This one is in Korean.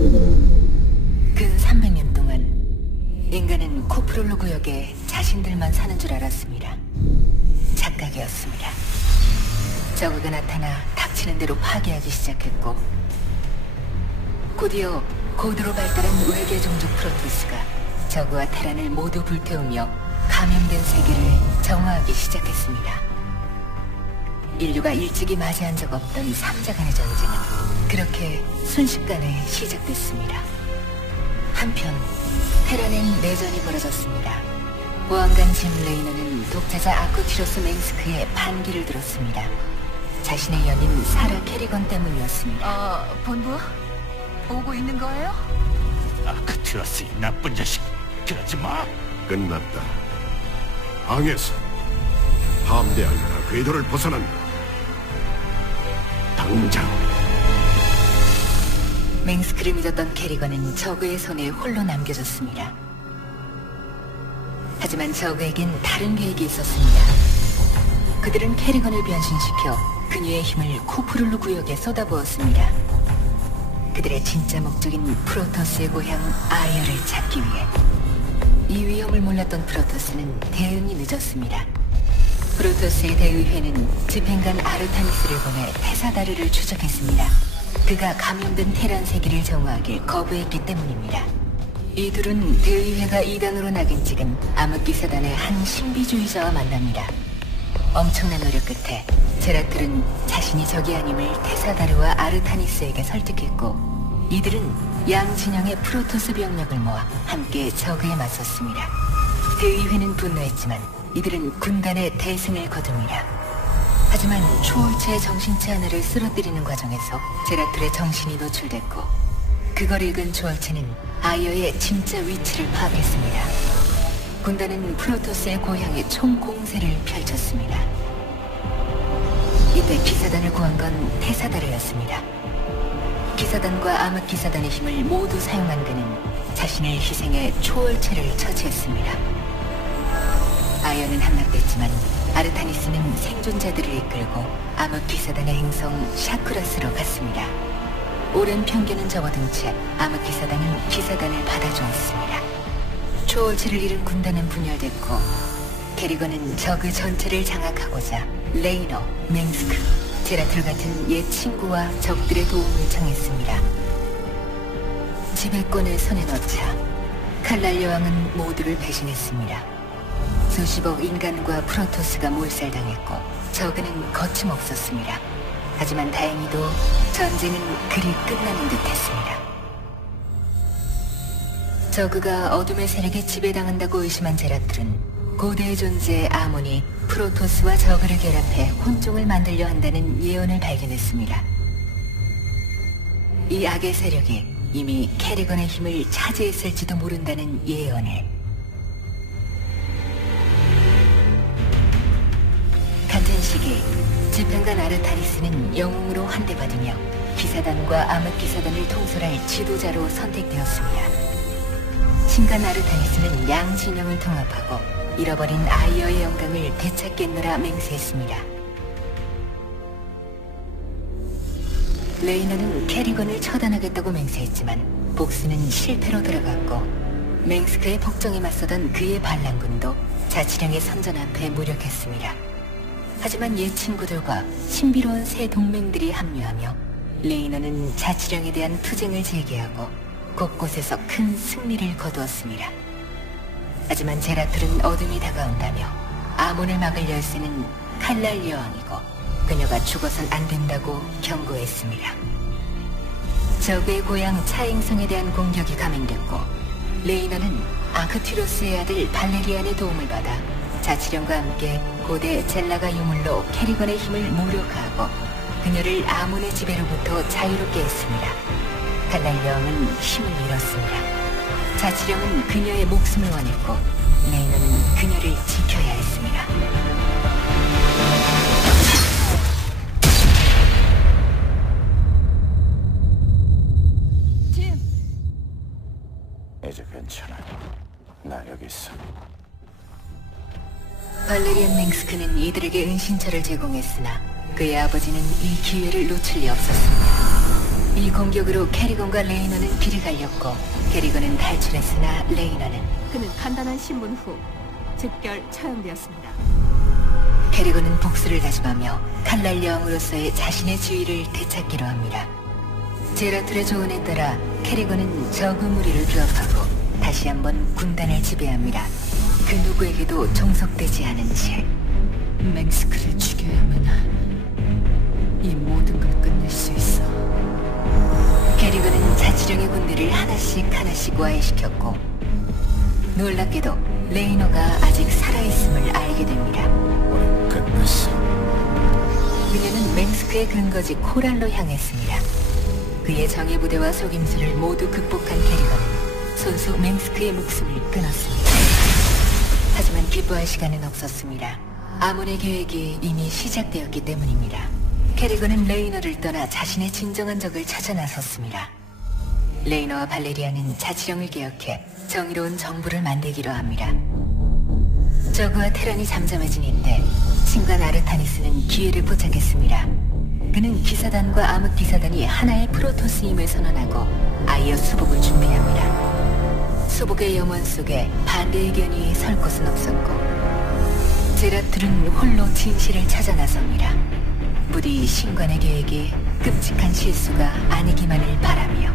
근 300년 동안 인간은 코프롤로 구역에 자신들만 사는 줄 알았습니다. 착각이었습니다. 저그가 나타나 닥치는 대로 파괴하기 시작했고 곧이어 고도로 발달한 외계 종족 프로토스가 저그와 테란을 모두 불태우며 감염된 세계를 정화하기 시작했습니다. 인류가 일찍이 맞이한 적 없던 삼자 간의 전쟁은 그렇게 순식간에 시작됐습니다. 한편 테란엔 내전이 벌어졌습니다. 보안관 짐 레이너는 독자자 아쿠티로스 맹스크의 반기를 들었습니다. 자신의 연인 사라 캐리건 때문이었습니다. 어, 본부? 오고 있는 거예요? 아크티러스 이 나쁜 자식 그러지 마 끝났다. 항에서 함대하여라 궤도를 벗어난다. 당장 맹스크를 믿었던 캐리건은 저그의 손에 홀로 남겨졌습니다. 하지만 저그에겐 다른 계획이 있었습니다. 그들은 캐리건을 변신시켜 그녀의 힘을 코프룰루 구역에 쏟아부었습니다. 그들의 진짜 목적인 프로토스의 고향 아이어를 찾기 위해 이 위험을 몰랐던 프로토스는 대응이 늦었습니다. 프로토스의 대의회는 집행관 아르타니스를 보내 테사다르를 추적했습니다. 그가 감염된 테란 세계를 정화하길 거부했기 때문입니다. 이 둘은 대의회가 이단으로 낙인 찍은 암흑기사단의 한 신비주의자와 만납니다. 엄청난 노력 끝에 제라틀은 자신이 적이 아님을 테사다르와 아르타니스에게 설득했고 이들은 양 진영의 프로토스 병력을 모아 함께 적에 맞섰습니다. 대의회는 분노했지만 이들은 군단의 대승을 거둡니다. 하지만 초월체의 정신체 하나를 쓰러뜨리는 과정에서 제라툴의 정신이 노출됐고 그걸 읽은 초월체는 아이어의 진짜 위치를 파악했습니다. 군단은 프로토스의 고향에 총 공세를 펼쳤습니다. 이때 기사단을 구한 건 테사다르였습니다. 기사단과 암흑기사단의 힘을 모두 사용한 그는 자신을 희생해 초월체를 처치했습니다. 아이어는 함락됐지만 아르타니스는 생존자들을 이끌고 암흑기사단의 행성 샤크라스로 갔습니다. 오랜 편견은 접어든 채 암흑기사단은 기사단을 받아주었습니다. 초월체를 잃은 군단은 분열됐고 캐리건은 적의 전체를 장악하고자 레이너, 맹스크, 제라틀 같은 옛 친구와 적들의 도움을 청했습니다. 지배권을 손에 넣자 칼날 여왕은 모두를 배신했습니다. 수십억 인간과 프로토스가 몰살당했고 적은 거침없었습니다. 하지만 다행히도 전쟁은 그리 끝나는 듯했습니다. 저그가 어둠의 세력에 지배당한다고 의심한 제라틀은 고대의 존재 아몬이 프로토스와 저그를 결합해 혼종을 만들려 한다는 예언을 발견했습니다. 이 악의 세력이 이미 캐리건의 힘을 차지했을지도 모른다는 예언을 집행관 아르타리스는 영웅으로 환대받으며 기사단과 암흑기사단을 통솔할 지도자로 선택되었습니다. 신간 아르타니스는 양 진영을 통합하고 잃어버린 아이어의 영광을 되찾겠노라 맹세했습니다. 레이너는 캐리건을 처단하겠다고 맹세했지만 복수는 실패로 돌아갔고 맹스크의 폭정에 맞서던 그의 반란군도 자치령의 선전 앞에 무력했습니다. 하지만 옛 친구들과 신비로운 새 동맹들이 합류하며 레이너는 자치령에 대한 투쟁을 재개하고 곳곳에서 큰 승리를 거두었습니다. 하지만 제라툴은 어둠이 다가온다며 아몬을 막을 열쇠는 칼날 여왕이고 그녀가 죽어선 안 된다고 경고했습니다. 적의 고향 차행성에 대한 공격이 감행됐고 레이너는 아크티로스의 아들 발레리안의 도움을 받아 자치령과 함께 고대 젤라가 유물로 캐리건의 힘을 무력화하고 그녀를 아몬의 지배로부터 자유롭게 했습니다. 여왕은 힘을 잃었습니다. 자치령은 그녀의 목숨을 원했고 레이너는 그녀를 지켜야 했습니다. 팀! 이제 괜찮아 나 여기 있어 발레리안 맹스크는 이들에게 은신처를 제공했으나 그의 아버지는 이 기회를 놓칠 리 없었습니다. 이 공격으로 캐리건과 레이너는 길이 갈렸고 캐리건은 탈출했으나 레이너는 그는 간단한 신문 후 즉결 처형되었습니다. 캐리건은 복수를 다짐하며 칼날 여왕으로서의 자신의 지위를 되찾기로 합니다. 제라툴의 조언에 따라 캐리건은 적의 무리를 규합하고 다시 한번 군단을 지배합니다. 그 누구에게도 종속되지 않은 채 맹스크를 죽여야만 이 모든 걸 끝낼 수 있어. 캐리건은 자치령의 군대를 하나씩 하나씩 와해시켰고 놀랍게도 레이너가 아직 살아있음을 알게 됩니다. 끝났어. 그녀는 맹스크의 근거지 코랄로 향했습니다. 그의 정예 부대와 속임수를 모두 극복한 캐리건은 손수 맹스크의 목숨을 끊었습니다. 하지만 기뻐할 시간은 없었습니다. 아몬의 계획이 이미 시작되었기 때문입니다. 캐리건은 레이너를 떠나 자신의 진정한 적을 찾아 나섰습니다. 레이너와 발레리아는 자치령을 개혁해 정의로운 정부를 만들기로 합니다. 저그와 테란이 잠잠해진 이때 신관 아르타니스는 기회를 포착했습니다. 그는 기사단과 암흑 기사단이 하나의 프로토스임을 선언하고 아이어 수복을 준비합니다. 수복의 염원 속에 반대 의견이 설 곳은 없었고 제라툴은 홀로 진실을 찾아 나섭니다. 부디 신관의 계획이 끔찍한 실수가 아니기만을 바라며